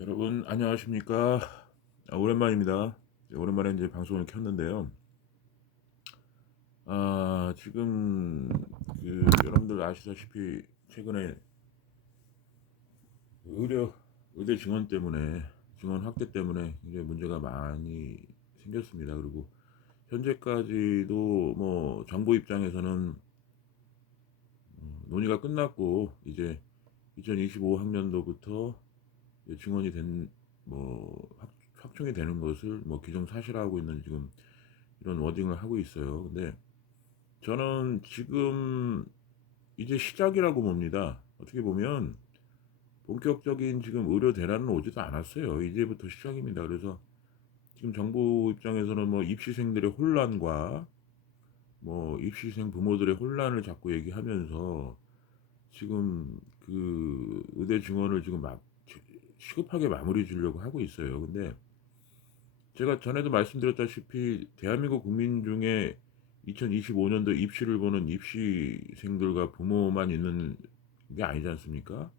여러분 안녕하십니까? 오랜만입니다. 오랜만에 이제 방송을 켰는데요. 지금 여러분들 아시다시피 최근에 의료 의대 증원 확대 때문에 이제 문제가 많이 생겼습니다. 그리고 현재까지도 뭐 정부 입장에서는 논의가 끝났고 이제 2025학년도부터 증원이 된 뭐 확충이 되는 것을 뭐 기정사실화하고 있는 지금 이런 워딩을 하고 있어요. 근데 저는 지금 이제 시작이라고 봅니다. 어떻게 보면 본격적인 지금 의료 대란은 오지도 않았어요. 이제부터 시작입니다. 그래서 지금 정부 입장에서는 뭐 입시생들의 혼란과 뭐 입시생 부모들의 혼란을 자꾸 얘기하면서 지금 그 의대 증원을 지금 막 시급하게 마무리 지으려고 하고 있어요. 근데 제가 전에도 말씀드렸다시피 대한민국 국민 중에 2025년도 입시를 보는 입시생들과 부모만 있는 게 아니지 않습니까?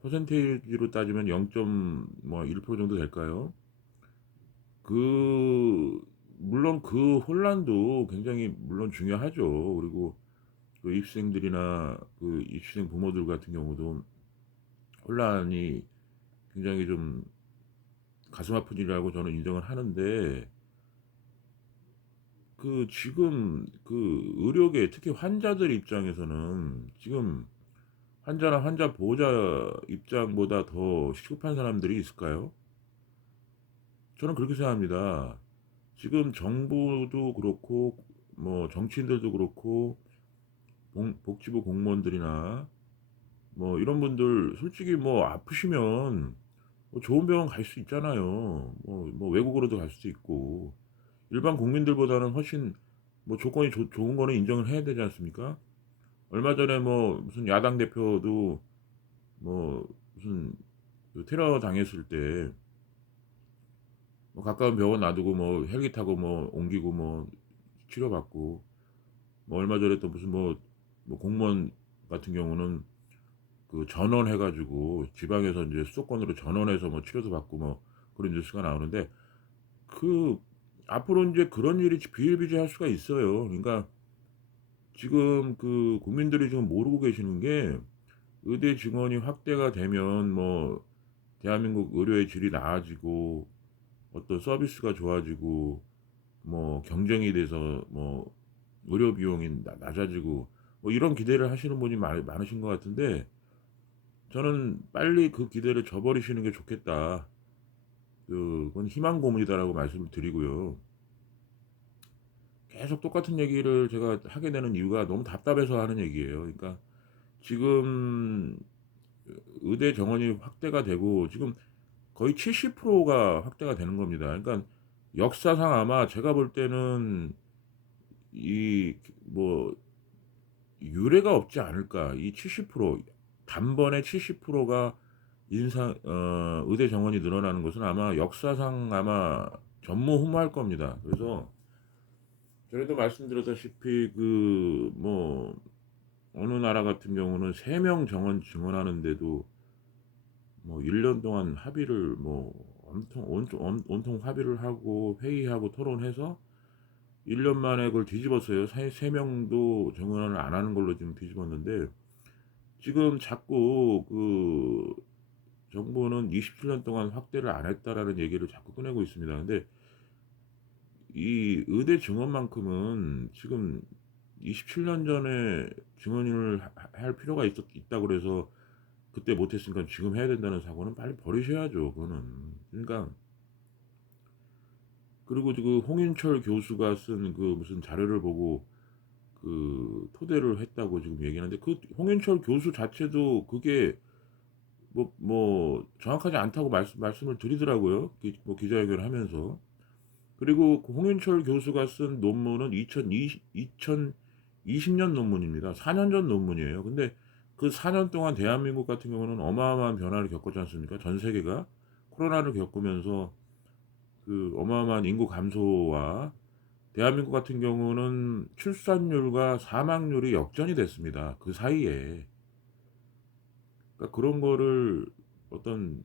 퍼센테이지로 따지면 0.1% 정도 될까요? 그 물론 그 혼란도 굉장히 물론 중요하죠. 그리고 그 입시생들이나 그 입시생 부모들 같은 경우도 혼란이 굉장히 좀 가슴 아픈 일이라고 저는 인정을 하는데 지금 의료계 특히 환자들 입장에서는 지금 환자나 환자 보호자 입장보다 더 시급한 사람들이 있을까요? 저는 그렇게 생각합니다. 지금 정부도 그렇고 뭐 정치인들도 그렇고 복지부 공무원들이나 뭐 이런 분들 솔직히 뭐 아프시면 뭐 좋은 병원 갈 수 있잖아요. 뭐 외국으로도 갈 수도 있고 일반 국민들보다는 훨씬 뭐 조건이 좋은 거는 인정을 해야 되지 않습니까? 얼마 전에 뭐 무슨 야당 대표도 뭐 무슨 그 테러 당했을 때 뭐 가까운 병원 놔두고 뭐 헬기 타고 뭐 옮기고 뭐 치료받고 뭐 얼마 전에 또 무슨 뭐 공무원 같은 경우는 그 전원해 가지고 지방에서 이제 수도권으로 전원해서 뭐 치료도 받고 뭐 그런 뉴스가 나오는데 그 앞으로 인제 그런 일이 비일비재할 수가 있어요. 그러니까 지금 국민들이 지금 모르고 계시는 게 의대 증원이 확대가 되면 뭐 대한민국 의료의 질이 나아지고 어떤 서비스가 좋아지고 뭐 경쟁이 돼서 뭐 의료 비용이 낮아지고 뭐 이런 기대를 하시는 분이 많으신 것 같은데 저는 빨리 그 기대를 저버리시는 게 좋겠다. 그건 희망 고문이다라고 말씀을 드리고요. 계속 똑같은 얘기를 제가 하게 되는 이유가 너무 답답해서 하는 얘기예요. 그러니까 지금 의대 정원이 확대가 되고 지금 거의 70%가 확대가 되는 겁니다. 그러니까 역사상 아마 제가 볼 때는 이 뭐 유례가 없지 않을까. 이 70% 단번에 70%가 의대 정원이 늘어나는 것은 아마 역사상 아마 전무후무할 겁니다. 그래서 전에도 말씀드렸다시피 뭐 어느 나라 같은 경우는 3명 정원 증원하는데도 뭐 1년 동안 합의를 뭐 온통 합의를 하고 회의하고 토론해서 1년 만에 그걸 뒤집었어요. 3 명도 정원을 안 하는 걸로 지금 뒤집었는데 지금 자꾸 정부는 27년 동안 확대를 안 했다라는 얘기를 자꾸 꺼내고 있습니다. 근데 이 의대 증원만큼은 지금 27년 전에 증원을 할 필요가 있다고 그래서 그때 못 했으니까 지금 해야 된다는 사고는 빨리 버리셔야죠, 그거는. 그러니까 그리고 홍인철 교수가 쓴 무슨 자료를 보고 토대를 했다고 지금 얘기하는데 홍인철 교수 자체도 그게 정확하지 않다고 말씀을 드리더라고요. 기자회견을 하면서. 그리고 홍인철 교수가 쓴 논문은 2020년 논문입니다. 4년 전 논문이에요. 근데 그 4년 동안 대한민국 같은 경우는 어마어마한 변화를 겪었지 않습니까? 전 세계가 코로나를 겪으면서 어마어마한 인구 감소와 대한민국 같은 경우는 출산율과 사망률이 역전이 됐습니다. 그 사이에. 그러니까 그런 거를 어떤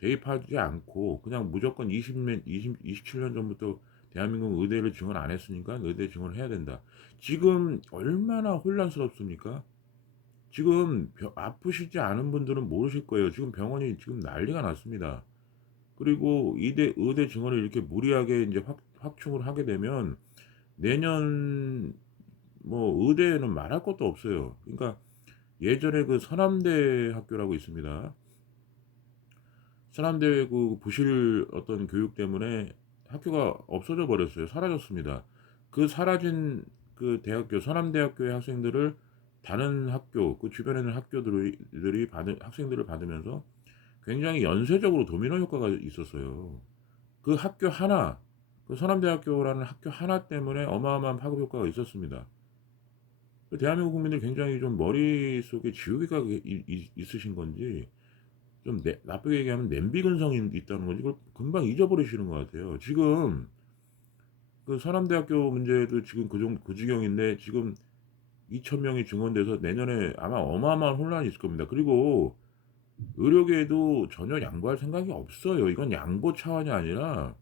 대입하지 않고 그냥 무조건 27년 전부터 대한민국 의대를 지원 안 했으니까 의대 지원을 해야 된다. 지금 얼마나 혼란스럽습니까? 지금 아프시지 않은 분들은 모르실 거예요. 지금 병원이 지금 난리가 났습니다. 그리고 의대 증원을 이렇게 무리하게 이제 확충을 하게 되면 내년 뭐 의대에는 말할 것도 없어요. 그러니까 예전에 그 서남대 학교라고 있습니다. 서남대 그 부실 어떤 교육 때문에 학교가 없어져 버렸어요. 사라졌습니다. 그 사라진 그 대학교 서남대학교의 학생들을 다른 학교 그 주변에 있는 학교들이 받은 학생들을 받으면서 굉장히 연쇄적으로 도미노 효과가 있었어요. 그 학교 하나 그 서남대학교라는 학교 하나 때문에 어마어마한 파급 효과가 있었습니다. 그 대한민국 국민들이 굉장히 좀 머릿속에 지우개가 있으신 건지 좀 나쁘게 얘기하면 냄비 근성이 있다는 건지 이걸 금방 잊어버리시는 것 같아요. 지금 그 서남대학교 문제도 지금 그 지경인데 지금 2,000명이 증원돼서 내년에 아마 어마어마한 혼란이 있을 겁니다. 그리고 의료계에도 전혀 양보할 생각이 없어요. 이건 양보 차원이 아니라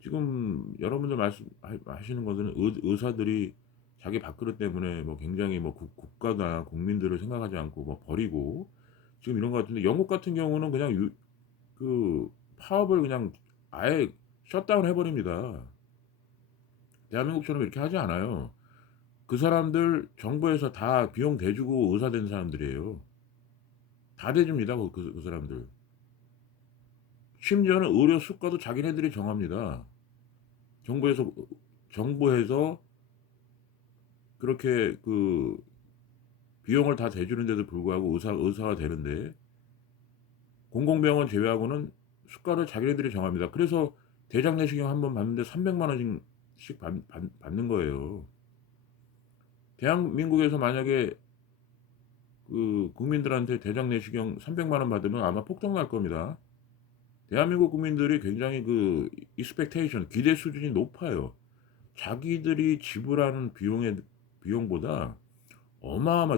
지금 여러분들 말씀하시는 것은 의사들이 자기 밥그릇 때문에 뭐 굉장히 뭐 국가나 국민들을 생각하지 않고 뭐 버리고 지금 이런 것 같은데 영국 같은 경우는 그냥 그 파업을 그냥 아예 셧다운 해버립니다. 대한민국처럼 이렇게 하지 않아요. 그 사람들 정부에서 다 비용 대주고 의사 된 사람들이에요. 다 대줍니다. 그 사람들. 심지어는 의료 수가도 자기네들이 정합니다. 정부에서 정부에서 그렇게 그 비용을 다 대주는데도 불구하고 의사가 되는데 공공병원 제외하고는 수가를 자기네들이 정합니다. 그래서 대장 내시경 한 번 받는데 300만 원씩 받는 거예요. 대한민국에서 만약에 그 국민들한테 대장 내시경 300만 원 받으면 아마 폭동 날 겁니다. 대한민국 국민들이 굉장히 그 익스펙테이션 기대 수준이 높아요. 자기들이 지불하는 비용보다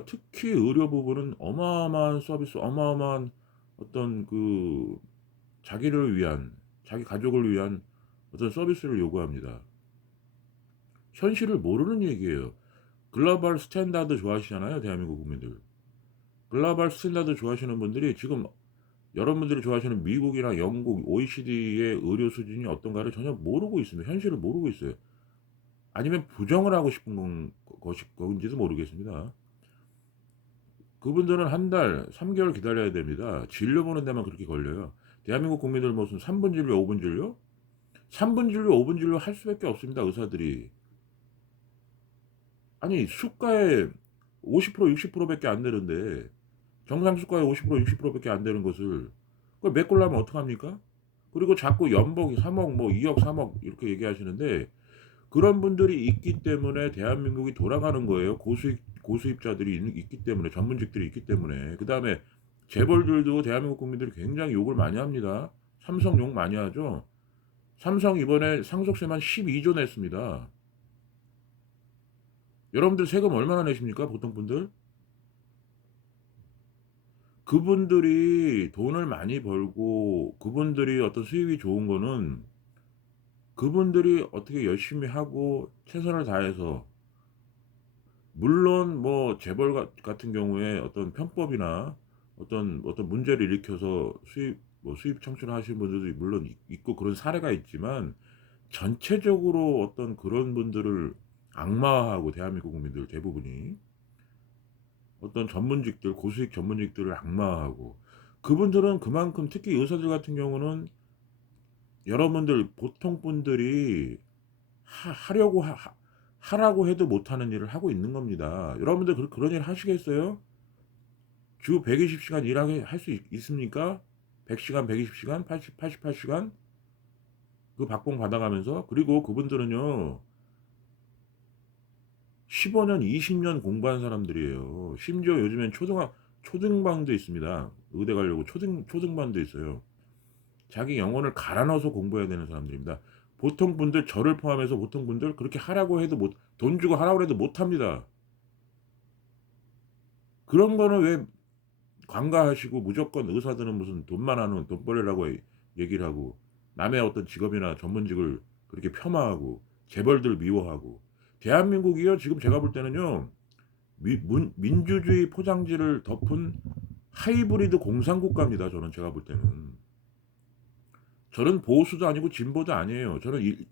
특히 의료 부분은 어마어마한 서비스, 어마어마한 어떤 그 자기를 위한, 자기 가족을 위한 어떤 서비스를 요구합니다. 현실을 모르는 얘기예요. 글로벌 스탠다드 좋아하시잖아요, 대한민국 국민들. 글로벌 스탠다드 좋아하시는 분들이 지금 여러분들이 좋아하시는 미국이나 영국, OECD의 의료 수준이 어떤가를 전혀 모르고 있습니다. 현실을 모르고 있어요. 아니면 부정을 하고 싶은 건지도 모르겠습니다. 그분들은 한 달, 3개월 기다려야 됩니다. 진료 보는 데만 그렇게 걸려요. 대한민국 국민들 무슨 3분 진료, 5분 진료? 3분 진료, 5분 진료 할 수밖에 없습니다. 의사들이. 아니 수가의 50% 60%밖에 안 되는데 정상 수가의 50% 60%밖에 안 되는 것을 그걸 메꾸려면 어떡합니까? 그리고 자꾸 연봉이 3억 뭐 2억 3억 이렇게 얘기하시는데 그런 분들이 있기 때문에 대한민국이 돌아가는 거예요. 고수입자들이 있기 때문에 전문직들이 있기 때문에 그다음에 재벌들도 대한민국 국민들이 굉장히 욕을 많이 합니다. 삼성 욕 많이 하죠. 삼성 이번에 상속세만 12조 냈습니다. 여러분들 세금 얼마나 내십니까? 보통 분들? 그분들이 돈을 많이 벌고 그분들이 어떤 수입이 좋은 거는 그분들이 어떻게 열심히 하고 최선을 다해서 물론 뭐 재벌 같은 경우에 어떤 편법이나 어떤 문제를 일으켜서 수입 창출을 하시는 분들도 물론 있고 그런 사례가 있지만 전체적으로 어떤 그런 분들을 악마화하고 대한민국 국민들 대부분이 어떤 전문직들 고수익 전문직들을 악마화하고 그분들은 그만큼 특히 의사들 같은 경우는 여러분들 보통 분들이 하려고 하라고 해도 못하는 일을 하고 있는 겁니다. 여러분들 그런 일 하시겠어요? 주 120시간 일하게 할 수 있습니까? 100시간, 120시간, 88시간 그 박봉 받아가면서 그리고 그분들은요 15년, 20년 공부한 사람들이에요. 심지어 요즘엔 초등반도 있습니다. 의대 가려고 초등반도 있어요. 자기 영혼을 갈아 넣어서 공부해야 되는 사람들입니다. 보통 분들 저를 포함해서 보통 분들 그렇게 하라고 해도 돈 주고 하라고 해도 못 합니다. 그런 거는 왜 관가하시고 무조건 의사들은 무슨 돈만 하는 돈벌이라고 얘기를 하고 남의 어떤 직업이나 전문직을 그렇게 폄하하고 재벌들 미워하고 대한민국이요 지금 제가 볼 때는요 민주주의 포장지를 덮은 하이브리드 공산국가입니다. 저는 제가 볼 때는. 저는 보수도 아니고 진보도 아니에요. 저는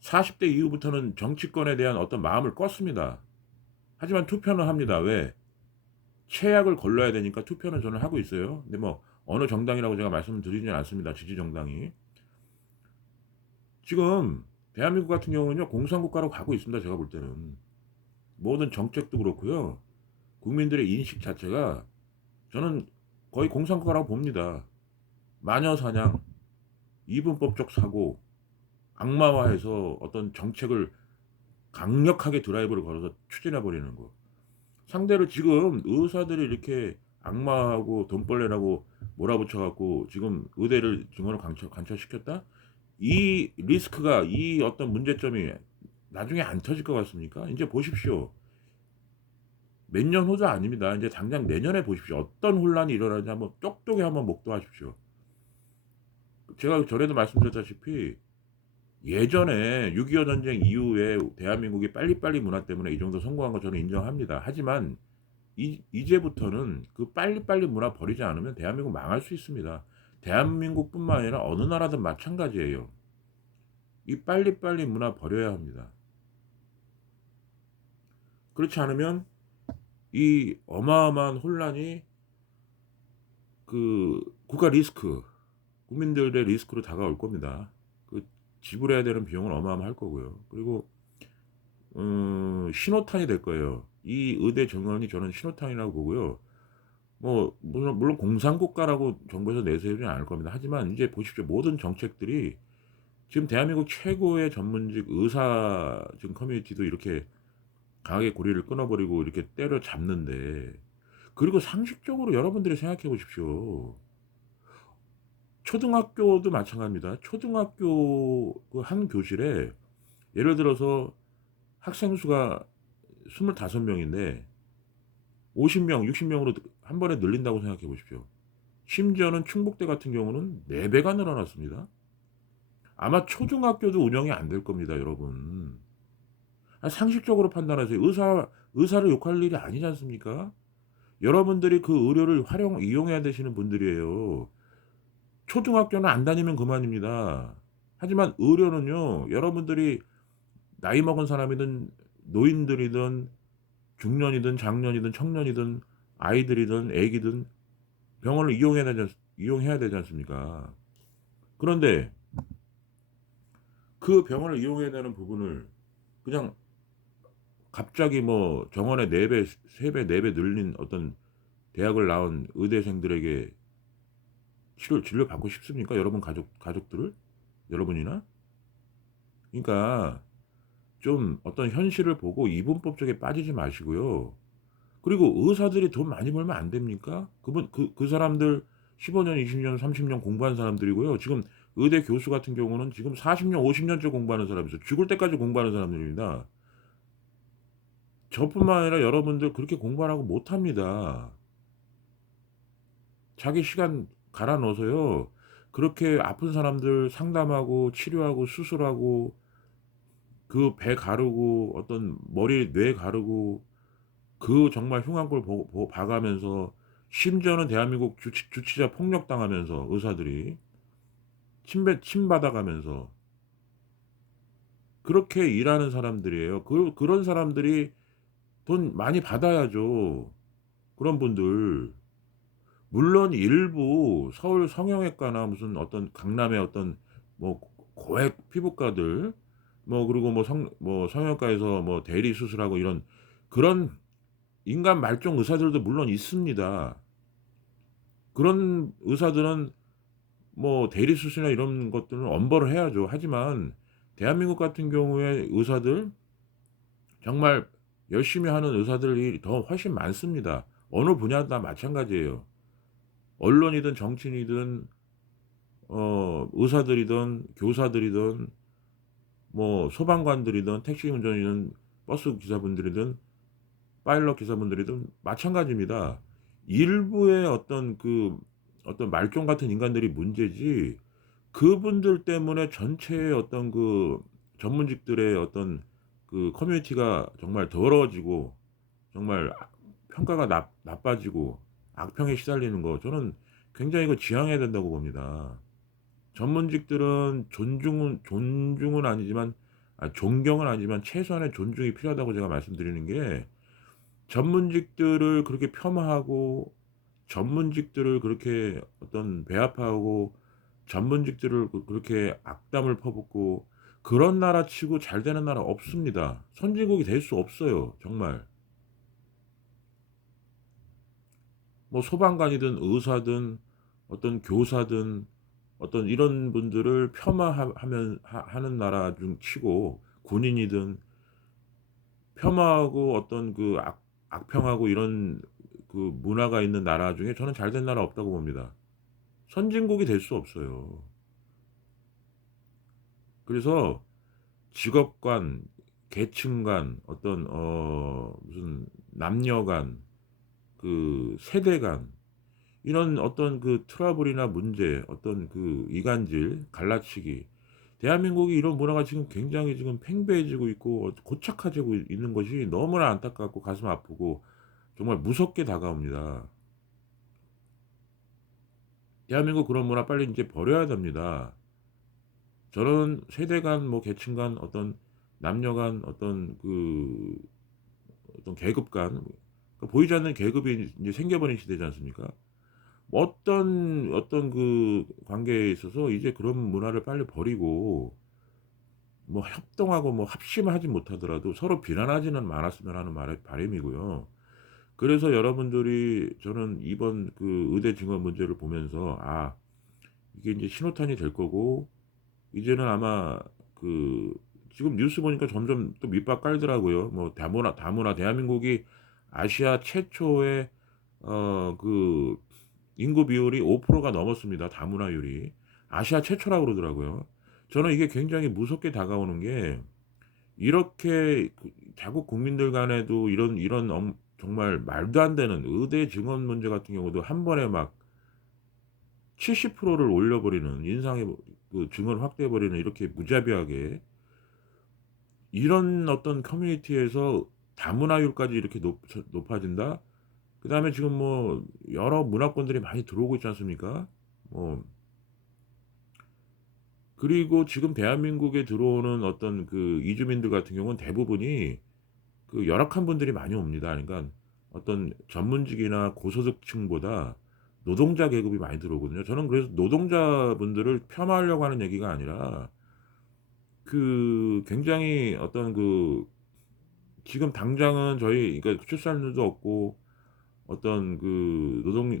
40대 이후부터는 정치권에 대한 어떤 마음을 껐습니다. 하지만 투표는 합니다. 왜? 최악을 걸러야 되니까 투표는 저는 하고 있어요. 근데 뭐 어느 정당이라고 제가 말씀을 드리지는 않습니다. 지지 정당이. 지금 대한민국 같은 경우는요. 공산국가로 가고 있습니다. 제가 볼 때는. 모든 정책도 그렇고요. 국민들의 인식 자체가 저는 거의 공산국가라고 봅니다. 마녀사냥, 이분법적 사고, 악마화해서 어떤 정책을 강력하게 드라이브를 걸어서 추진해 버리는 거. 상대를 지금 의사들이 이렇게 악마하고 돈벌레라고 몰아붙여 갖고 지금 의대를 증원을 관철시켰다? 이 리스크가 이 어떤 문제점이 나중에 안 터질 것 같습니까? 인제 보십시오. 몇 년 후도 아닙니다. 인제 당장 내년에 보십시오. 어떤 혼란이 일어나는지 한번 똑똑히 한번 목도하십시오. 제가 전에도 말씀드렸다시피 예전에 6.25 전쟁 이후에 대한민국이 빨리빨리 문화 때문에 이 정도 성공한 거 저는 인정합니다. 하지만 이제부터는 그 빨리빨리 문화 버리지 않으면 대한민국 망할 수 있습니다. 대한민국뿐만 아니라 어느 나라든 마찬가지예요. 이 빨리빨리 문화 버려야 합니다. 그렇지 않으면 이 어마어마한 혼란이 그 국가 리스크, 국민들의 리스크로 다가올 겁니다. 그 지불해야 되는 비용은 어마어마할 거고요. 그리고 신호탄이 될 거예요. 이 의대 정원이 저는 신호탄이라고 보고요. 뭐 물론 공산국가라고 정부에서 내세우지는 않을 겁니다. 하지만 이제 보십시오. 모든 정책들이 지금 대한민국 최고의 전문직 의사 지금 커뮤니티도 이렇게 강하게 고리를 끊어 버리고 이렇게 때려잡는데 그리고 상식적으로 여러분들이 생각해 보십시오. 초등학교도 마찬가지입니다. 초등학교 그 한 교실에 예를 들어서 학생 수가 25 명인데 50 명, 60 명으로 한 번에 늘린다고 생각해 보십시오. 심지어는 충북대 같은 경우는 4 배가 늘어났습니다. 아마 초중학교도 운영이 안 될 겁니다, 여러분. 상식적으로 판단하세요. 의사를 욕할 일이 아니지 않습니까? 여러분들이 그 의료를 이용해야 되시는 분들이에요. 초등학교는 안 다니면 그만입니다. 하지만 의료는요. 여러분들이 나이 먹은 사람이든 노인들이든 중년이든 장년이든 청년이든 아이들이든 애기든 병원을 이용해야 되지 않습니까? 그런데 그 병원을 이용해야 되는 부분을 그냥 갑자기 뭐 정원의 4 배, 3 배, 4배 늘린 어떤 대학을 나온 의대생들에게 진료 받고 싶습니까? 여러분 가족들을? 여러분이나? 그러니까 좀 어떤 현실을 보고 이분법 쪽에 빠지지 마시고요. 그리고 의사들이 돈 많이 벌면 안 됩니까? 그 사람들 15 년, 20 년, 30년 공부한 사람들이고요. 지금 의대 교수 같은 경우는 지금 40 년, 50 년째 공부하는 사람이죠. 죽을 때까지 공부하는 사람들입니다. 저뿐만 아니라 여러분들 그렇게 공부 안 하고 못 합니다. 자기 시간 갈아 넣어서요. 그렇게 아픈 사람들 상담하고 치료하고 수술하고 그 배 가르고 어떤 머리 뇌 가르고 그 정말 흉한 걸 봐가면서 심지어는 대한민국 주치자 폭력당하면서 의사들이 침받아가면서 그렇게 일하는 사람들이에요. 그런 사람들이 돈 많이 받아야죠. 그런 분들. 물론 일부 서울 성형외과나 무슨 어떤 강남의 어떤 뭐 고액 피부과들 그리고 성형외과에서 뭐 대리 수술하고 이런 그런 인간 말종 의사들도 물론 있습니다. 그런 의사들은 뭐 대리 수술이나 이런 것들은 엄벌을 해야죠. 하지만 대한민국 같은 경우에 의사들 정말 열심히 하는 의사들이 더 훨씬 많습니다. 어느 분야도 다 마찬가지예요. 언론이든 정치인이든 의사들이든 교사들이든 뭐 소방관들이든 택시 운전이든 버스 기사분들이든 파일럿 기사분들이든 마찬가지입니다. 일부의 어떤 말종 같은 인간들이 문제지, 그분들 때문에 전체의 어떤 전문직들의 어떤 커뮤니티가 정말 더러워지고, 정말 평가가 나빠지고 악평에 시달리는 거, 저는 굉장히 지양해야 된다고 봅니다. 전문직들은 존중은 아니지만, 존경은 아니지만 최소한의 존중이 필요하다고 제가 말씀드리는 게, 전문직들을 그렇게 폄하하고, 전문직들을 그렇게 어떤 배합하고, 전문직들을 그렇게 악담을 퍼붓고, 그런 나라 치고 잘 되는 나라 없습니다. 선진국이 될 수 없어요, 정말. 뭐 소방관이든 의사든 어떤 교사든 어떤 이런 분들을 폄하하면 하는 나라 중 치고, 군인이든 폄하하고 어떤 악평하고 이런 문화가 있는 나라 중에 저는 잘 된 나라 없다고 봅니다. 선진국이 될 수 없어요. 그래서 직업 간, 계층 간, 어떤 무슨 남녀 간, 세대 간, 이런 어떤 트러블이나 문제, 어떤 이간질, 갈라치기, 대한민국이 이런 문화가 지금 굉장히 지금 팽배해지고 있고 고착화되고 있는 것이 너무나 안타깝고 가슴 아프고 정말 무섭게 다가옵니다. 대한민국 그런 문화 빨리 인제 버려야 됩니다. 저는 세대 간, 계층 간, 어떤 남녀 간, 어떤 계급 간, 보이지 않는 계급이 인제 생겨버린 시대지 않습니까? 어떤 관계에 있어서 이제 그런 문화를 빨리 버리고, 협동하고 합심하지 못하더라도 서로 비난하지는 않았으면 하는 바람이고요. 그래서 여러분들이, 저는 이번 의대 증원 문제를 보면서, 이게 인제 신호탄이 될 거고, 이제는 아마 그 지금 뉴스 보니까 점점 또 밑밥 깔더라고요. 다문화 대한민국이 아시아 최초의 인구 비율이 5%가 넘었습니다, 다문화율이. 아시아 최초라고 그러더라고요. 저는 이게 굉장히 무섭게 다가오는 게, 이렇게 자국 국민들 간에도 이런 정말 말도 안 되는 의대 증원 문제 같은 경우도 한 번에 막 70%를 올려버리는, 인상의 증언 확대해 버리는, 이렇게 무자비하게 이런 어떤 커뮤니티에서 다문화율까지 이렇게 높아진다? 그다음에 지금 여러 문화권들이 많이 들어오고 있지 않습니까? 뭐 그리고 지금 대한민국에 들어오는 어떤 이주민들 같은 경우는 대부분이 열악한 분들이 많이 옵니다. 그러니까 어떤 전문직이나 고소득층보다 노동자 계급이 많이 들어오거든요. 저는 그래서 노동자분들을 폄하하려고 하는 얘기가 아니라, 굉장히 어떤 지금 당장은 저희, 그러니까 출산율도 없고 어떤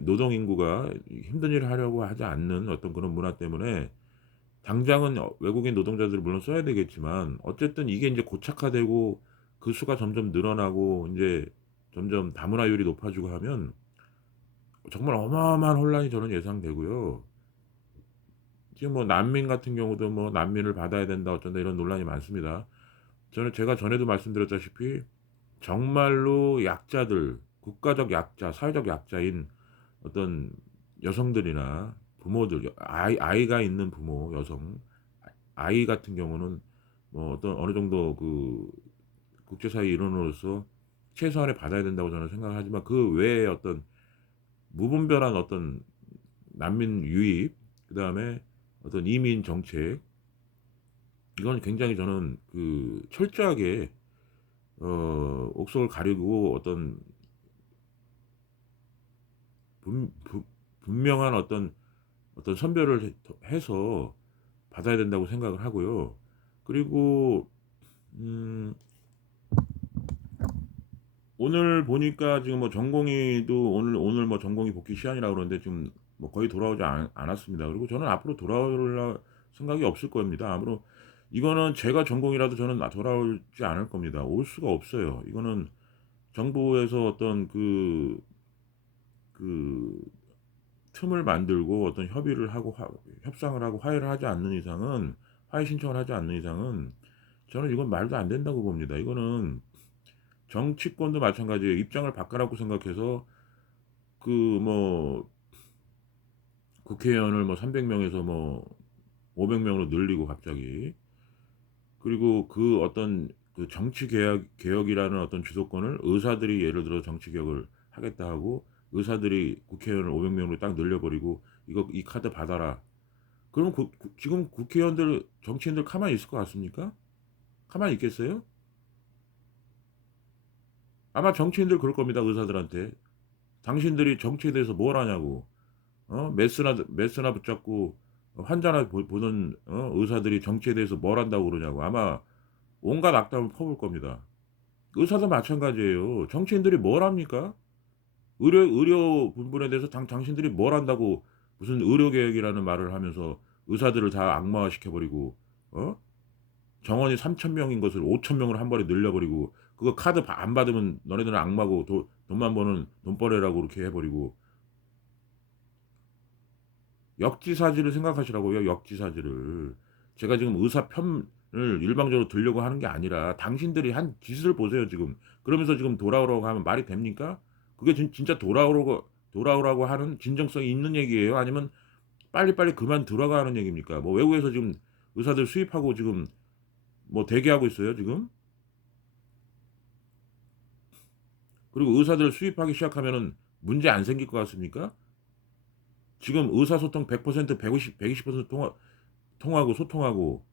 노동 인구가 힘든 일을 하려고 하지 않는 어떤 그런 문화 때문에, 당장은 외국인 노동자들을 물론 써야 되겠지만, 어쨌든 이게 인제 고착화되고 그 수가 점점 늘어나고 인제 점점 다문화율이 높아지고 하면 정말 어마어마한 혼란이 저는 예상되고요. 지금 난민 같은 경우도 "난민을 받아야 된다. 어쩐다." 이런 논란이 많습니다. 제가 전에도 말씀드렸다시피, 정말로 약자들, 국가적 약자, 사회적 약자인 어떤 여성들이나 부모들, 아이가 있는 부모, 여성, 아이 같은 경우는 어떤 어느 정도 국제사회 일원으로서 최소한의 받아야 된다고 저는 생각을 하지만, 그 외에 어떤 무분별한 어떤 난민 유입, 그다음에 어떤 이민 정책, 이건 굉장히 저는 철저하게 옥석을 가리고 어떤 분 분 분명한 어떤 선별을 해서 받아야 된다고 생각을 하고요. 그리고 음 오늘 보니까 지금 전공의도 오늘 전공의 복귀 시한이라고 그러는데, 지금 거의 돌아오지 않았습니다. 그리고 저는 앞으로 돌아올 생각이 없을 겁니다. 아무로 이거는 제가 전공이라도 저는 돌아오지 않을 겁니다. 올 수가 없어요. 이거는 정부에서 어떤 그 틈을 만들고 어떤 협의를 하고 협상을 하고 화해를 하지 않는 이상은, 화해 신청을 하지 않는 이상은 저는 이건 말도 안 된다고 봅니다. 이거는 정치권도 마찬가지예요. 입장을 바꿔라고 생각해서 그 뭐 국회의원을 뭐 300명에서 뭐 500명으로 늘리고 갑자기, 그리고 그 어떤 그 정치 개혁이라는 어떤 주도권을 의사들이 예를 들어 정치 개혁을 하겠다 하고 의사들이 국회의원을 500명으로 딱 늘려 버리고 "이거 이 카드 받아라." 그러면 지금 국회의원들 정치인들 가만히 있을 것 같습니까? 가만히 있겠어요? 아마 정치인들 그럴 겁니다, 의사들한테. "당신들이 정치에 대해서 뭘 아냐고. 메스나 붙잡고 환자나 보는 의사들이 정치에 대해서 뭘 안다고 그러냐고." 아마 온갖 악담을 퍼부을 겁니다. 의사도 마찬가지예요. 정치인들이 뭘 합니까? 의료 분분에 대해서 당신들이 뭘 안다고 무슨 의료 개혁이라는 말을 하면서 의사들을 다 악마화시켜 버리고, 어? 정원이 3천 명인 것을 5천 명으로 한 번에 늘려 버리고, 그거 카드 안 받으면 너네들은 악마고 돈만 버는 돈벌이라고 그렇게 해 버리고, 역지사지를 생각하시라고요, 역지사지를. 제가 지금 의사 편을 일방적으로 들려고 하는 게 아니라 당신들이 한 짓을 보세요 지금. 그러면서 지금 돌아오라고 하면 말이 됩니까? 그게 진짜 돌아오라고 하는 진정성이 있는 얘기예요? 아니면 빨리빨리 그만 들어가는 얘기입니까? 뭐 외국에서 지금 의사들 수입하고 지금 뭐 대기하고 있어요 지금? 그리고 의사들 수입하기 시작하면은 문제 안 생길 것 같습니까? 지금 의사소통 100% 120% 통하고 소통하고,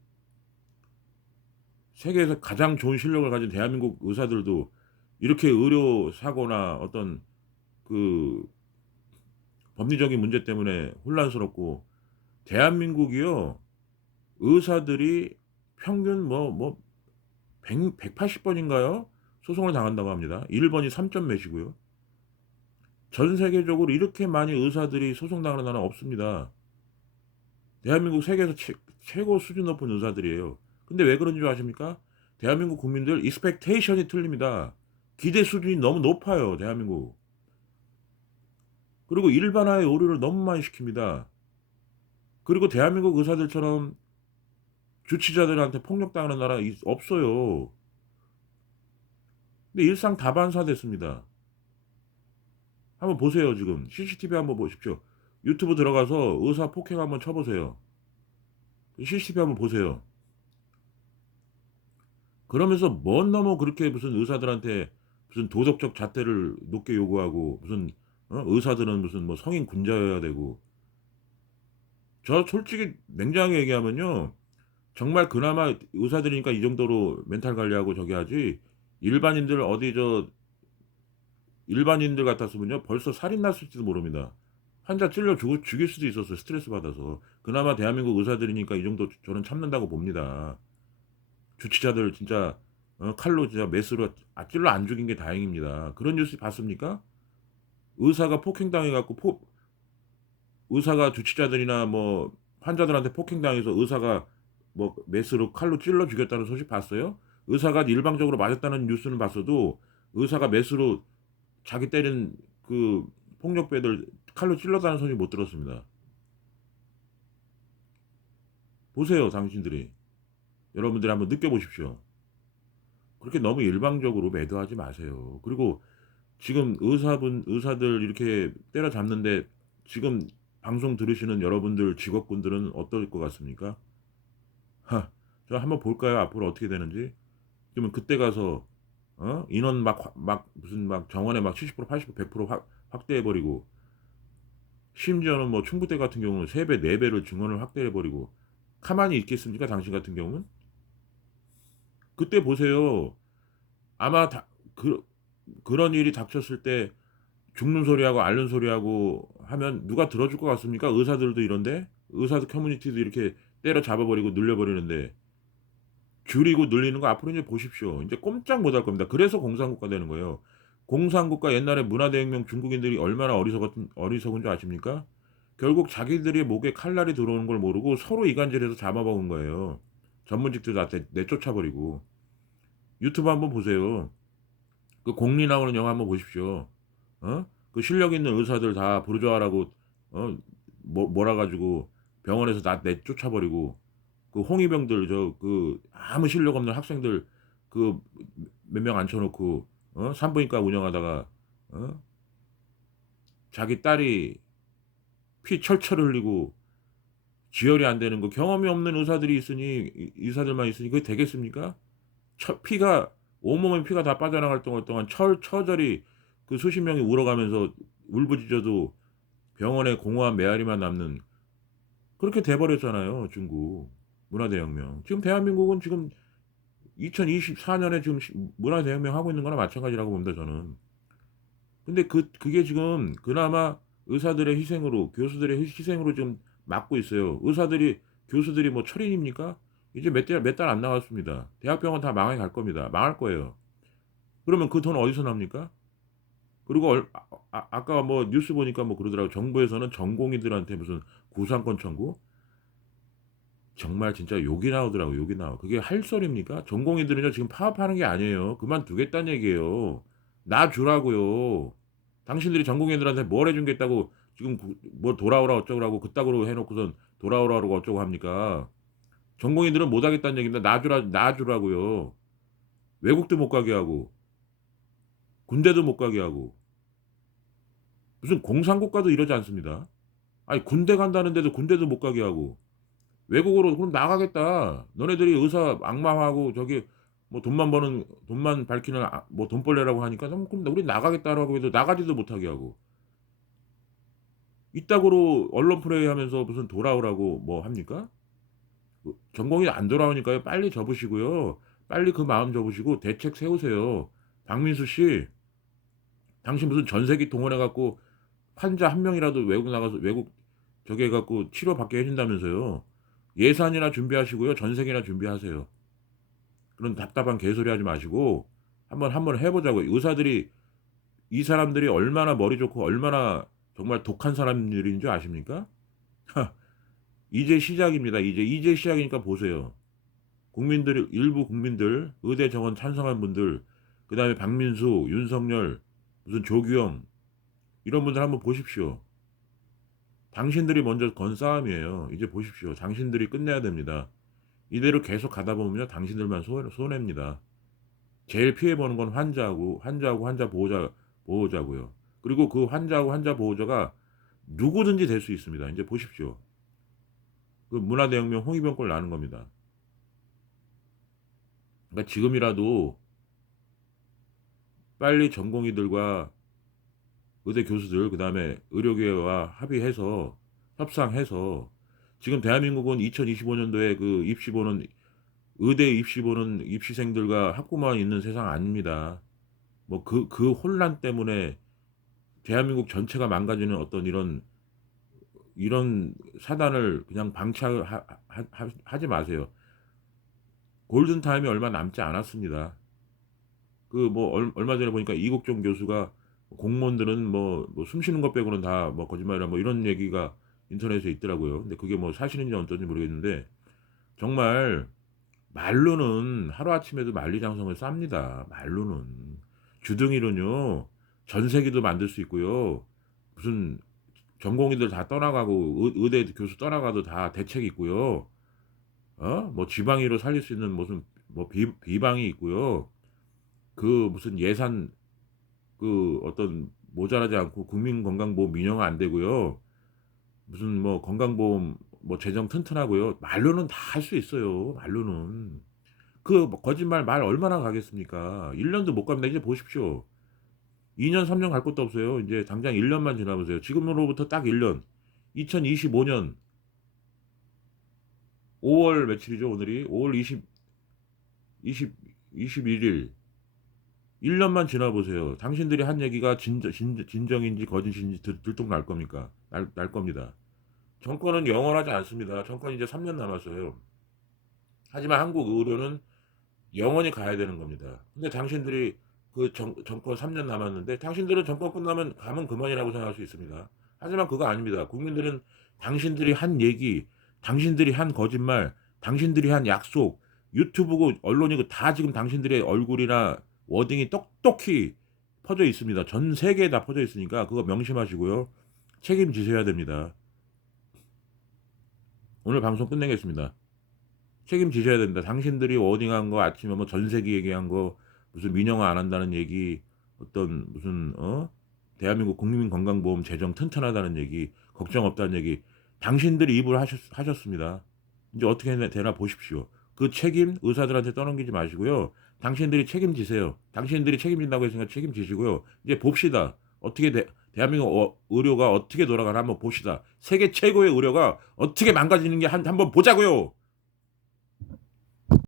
세계에서 가장 좋은 실력을 가진 대한민국 의사들도 이렇게 의료 사고나 어떤 그 법리적인 문제 때문에 혼란스럽고, 대한민국이요, 의사들이 평균 180 번인가요? 소송을 당한다고 합니다. 1 번이 3점 몇이고요. 전 세계적으로 이렇게 많이 의사들이 소송당하는 나라는 없습니다. 대한민국 세계에서 최고 수준 높은 의사들이에요. 근데 왜 그런 줄 아십니까? 대한민국 국민들 expectation이 틀립니다. 기대 수준이 너무 높아요, 대한민국. 그리고 일반화의 오류를 너무 많이 시킵니다. 그리고 대한민국 의사들처럼 주치자들한테 폭력당하는 나라 없어요. 근데 일상 다반사 됐습니다. 한번 보세요 지금. CCTV 한번 보십시오. 유튜브 들어가서 의사 폭행 한번 쳐 보세요. CCTV 한번 보세요. 그러면서 뭔 너무 그렇게 무슨 의사들한테 무슨 도덕적 잣대를 높게 요구하고, 무슨 의사들은 무슨 뭐 성인 군자여야 되고. 저 솔직히 냉정하게 얘기하면요, 정말 그나마 의사들이니까 이 정도로 멘탈 관리하고 저기 하지, 일반인들 어디 일반인들 같았으면요 벌써 살인 났을지도 모릅니다. 환자 찔러 죽일 수도 있었어요, 스트레스 받아서. 그나마 대한민국 의사들이니까 이 정도 저는 참는다고 봅니다. 주치자들 진짜 칼로 진짜 메스로 찔러 안 죽인 게 다행입니다. 그런 뉴스 봤습니까? 의사가 폭행당해 갖고 의사가 주치자들이나 뭐 환자들한테 폭행당해서 의사가 뭐 메스로 칼로 찔러 죽였다는 소식 봤어요? 의사가 일방적으로 맞았다는 뉴스는 봤어도 의사가 메스로 자기 때린 그 폭력배들 칼로 찔렀다는 소식 못 들었습니다. 보세요, 당신들이. 여러분들이 한번 느껴보십시오. 그렇게 너무 일방적으로 매도하지 마세요. 그리고 지금 의사들 이렇게 때려잡는데 지금 방송 들으시는 여러분들 직업군들은 어떨 것 같습니까? 하, 저 한번 볼까요? 앞으로 어떻게 되는지. 그러면 그때 가서 인원 막 무슨 막 정원에 막 70% 80% 100% 확대해 버리고, 심지어는 뭐 충북대 같은 경우는 3배 4배를 증원을 확대해 버리고 가만히 있겠습니까? 당신 같은 경우는? 그때 보세요. 아마 그런 일이 닥쳤을 때 죽는 소리하고 앓는 소리하고 하면 누가 들어줄 것 같습니까? 의사들도 이런데. 의사들 커뮤니티도 이렇게 때려잡아 버리고 늘려 버리는데, 줄이고 늘리는 거 앞으로 이제 보십시오. 인제 꼼짝 못할 겁니다. 그래서 공산국가 되는 거예요. 공산국가 옛날에 문화대혁명 중국인들이 얼마나 어리석은 줄 아십니까? 결국 자기들의 목에 칼날이 들어오는 걸 모르고 서로 이간질해서 잡아먹은 거예요. 전문직들 다 내쫓아 버리고. 유튜브 한번 보세요. 그 공리 나오는 영화 한번 보십시오. 그 실력 있는 의사들 다 부르주아라고 몰아 가지고 병원에서 다 내쫓아 버리고, 그 홍위병들 아무 실력 없는 학생들 그 몇 명 앉혀 놓고 산부인과 운영하다가 어 자기 딸이 피 철철 흘리고 지혈이 안 되는 거 경험이 없는 의사들이 있으니 의사들만 있으니 그게 되겠습니까? 피가 온몸에 피가 다 빠져나갈 동안 처절히 그 수십 명이 울어가면서 울부짖어도 병원에 공허한 메아리만 남는 그렇게 돼 버렸잖아요 중국 문화대혁명. 지금 대한민국은 지금 2024 년에 지금 문화대혁명 하고 있는 거나 마찬가지라고 봅니다 저는. 근데 그게 지금 그나마 의사들의 희생으로 교수들의 희생으로 지금 막고 있어요. 의사들이 교수들이 뭐 철인입니까? 이제 몇 달 안 남았습니다. 대학병원 다 망해 갈 겁니다. 망할 거예요. 그러면 그 돈 어디서 납니까? 그리고 아까 뭐 뉴스 보니까 뭐 그러더라고요. 정부에서는 전공의들한테 무슨 구상권 청구? 정말 진짜 욕이 나오더라고요. 욕이 나와. 그게 할 소리입니까? 전공의들은요 지금 파업하는 게 아니에요. 그만두겠다는 얘기예요. 놔 주라고요. 당신들이 전공의들한테 뭘 해준 게 있다고 지금 뭐 돌아오라 어쩌고라고 그따구로 해놓고선 돌아오라고 어쩌고 합니까? 전공의들은 못 하겠다는 얘기입니다. 놔 주라고요. 외국도 못 가게 하고 군대도 못 가게 하고 무슨 공산국가도 이러지 않습니다. 아니 군대 간다는데도 군대도 못 가게 하고 외국으로 그럼 나가겠다. 너네들이 의사 악마화하고 저기 뭐 돈만 밝히는 뭐 돈벌레라고 하니까 그럼 우리 나가겠다라고 해도 나가지도 못하게 하고 이따구로 언론 플레이하면서 무슨 돌아오라고 뭐 합니까? 전공이 안 돌아오니까요. 빨리 접으시고요. 빨리 그 마음 접으시고 대책 세우세요. 박민수 씨, 당신 무슨 전세기 동원해 갖고 환자 한 명이라도 외국 나가서 외국 저기 해 갖고 치료받게 해 준다면서요. 예산이나 준비하시고요. 전세기나 준비하세요. 그런 답답한 개소리 하지 마시고 한번 해 보자고요. 의사들이 이 사람들이 얼마나 머리 좋고 얼마나 정말 독한 사람들인 줄 아십니까? 이제 시작입니다. 이제 시작이니까 보세요. 국민들이 일부 국민들 의대 정원 찬성한 분들 그다음에 박민수, 윤석열, 무슨 조규영 이런 분들 한번 보십시오. 당신들이 먼저 건 싸움이에요. 이제 보십시오. 당신들이 끝내야 됩니다. 이대로 계속 가다 보면요. 당신들만 손해입니다. 제일 피해보는 건 환자하고 환자 보호자고요. 그리고 그 환자하고 환자 보호자가 누구든지 될 수 있습니다. 이제 보십시오. 그 문화대혁명 홍위병골 나는 겁니다. 그러니까 지금이라도 빨리 전공의들과 의대 교수들 그다음에 의료계와 합의해서 협상해서 지금 대한민국은 2025년도에 그 입시 보는 의대 입시 보는 입시생들과 학부모만 있는 세상 아닙니다. 뭐 그 혼란 때문에 대한민국 전체가 망가지는 어떤 이런 사단을 그냥 방치하지 마세요. 골든 타임이 얼마 남지 않았습니다. 그 뭐 얼마 전에 보니까 이국종 교수가 공무원들은 뭐 숨 쉬는 것 빼고는 다 뭐 거짓말이라 뭐 이런 얘기가 인터넷에 있더라고요. 근데 그게 뭐 사실인지 어떤지 모르겠는데 정말 말로는 하루아침에도 만리장성을 쌉니다. 말로는. 주둥이로는요. 전세기도 만들 수 있고요. 무슨 전공의들 다 떠나가고 의대 교수 떠나가도 다 대책이 있고요. 뭐 지방의로 살릴 수 있는 무슨 뭐 비방이 있고요. 그 무슨 예산 그 어떤 모자라지 않고 국민건강보험 민영화 안 되고요. 무슨 뭐 건강보험 뭐 재정 튼튼하고요. 말로는 다 할 수 있어요. 말로는. 뭐 거짓말 말 얼마나 가겠습니까? 1 년도 못 갑니다. 이제 보십시오. 2 년 3년 갈 것도 없어요. 이제 당장 1 년만 지나 보세요. 지금으로부터 딱 1 년. 2025년 5월 며칠이죠 오늘이? 5월 21일 1 년만 지나 보세요. 당신들이 한 얘기가 진정인지 거짓인지 들통날 겁니까? 날 겁니다. 정권은 영원하지 않습니다. 정권 이제 3년 남았어요. 하지만 한국 의료는 영원히 가야 되는 겁니다. 근데 당신들이 그 정권 3년 남았는데 당신들은 정권 끝나면 가면 그만이라고 생각할 수 있습니다. 하지만 그거 아닙니다. 국민들은 당신들이 한 얘기, 당신들이 한 거짓말, 당신들이 한 약속, 유튜브고 언론이고 다 지금 당신들의 얼굴이나 워딩이 똑똑히 퍼져 있습니다. 전 세계에 다 퍼져 있으니까 그거 명심하시고요. 책임지셔야 됩니다. 오늘 방송 끝내겠습니다. 책임지셔야 됩니다. 당신들이 워딩한 거 아침에 뭐 전세기 얘기한 거 무슨 민영화 안 한다는 얘기 어떤 무슨 대한민국 국민건강보험 재정 튼튼하다는 얘기, 걱정 없다는 얘기 당신들이 입으로 하셨습니다. 이제 어떻게 되나 보십시오. 그 책임 의사들한테 떠넘기지 마시고요. 당신들이 책임지세요. 당신들이 책임진다고 했으니까 책임지시고요. 이제 봅시다. 어떻게 대한민국 의료가 어떻게 돌아가나 한번 봅시다. 세계 최고의 의료가 어떻게 망가지는 게 한번 보자고요.